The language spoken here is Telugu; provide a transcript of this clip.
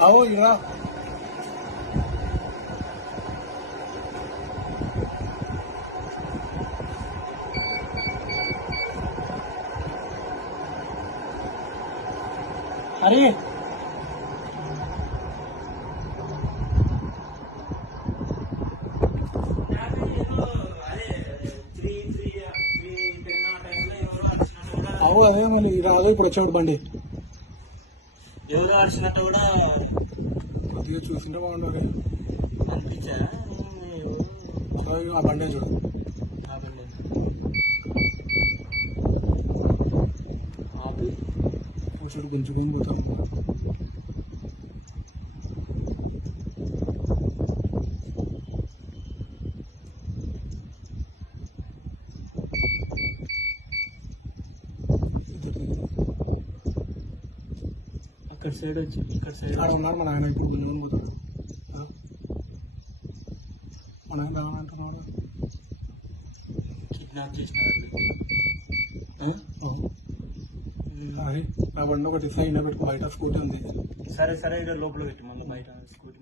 ఆవో ఇరా హరి అవు అదే మళ్ళీ రాదు ఇప్పుడు వచ్చాడు బండి ఎవరు అరిచినట్టు కూడా కొద్దిగా చూసింటే బాగుండే అనిపించా? ఆ బండే చూడు. ఆపి చూడు గుంజుకొని పోతాం. అక్కడ సైడ్ వచ్చి ఇక్కడ సైడ్ ఆడ ఉన్నాడు మన ఆయన ఇప్పుడు గుంజుకొని పోతాడు? మన ఆయన రావాలంటున్నాడు. కిడ్నాప్ చేసినారు ఓ. అది నా బండి ఒకటి సైన్ ఒకటి బయట స్కూటీ ఉంది. సరే సరే ఇక్కడ లోపల పెట్టి మళ్ళీ బయట స్కూటీ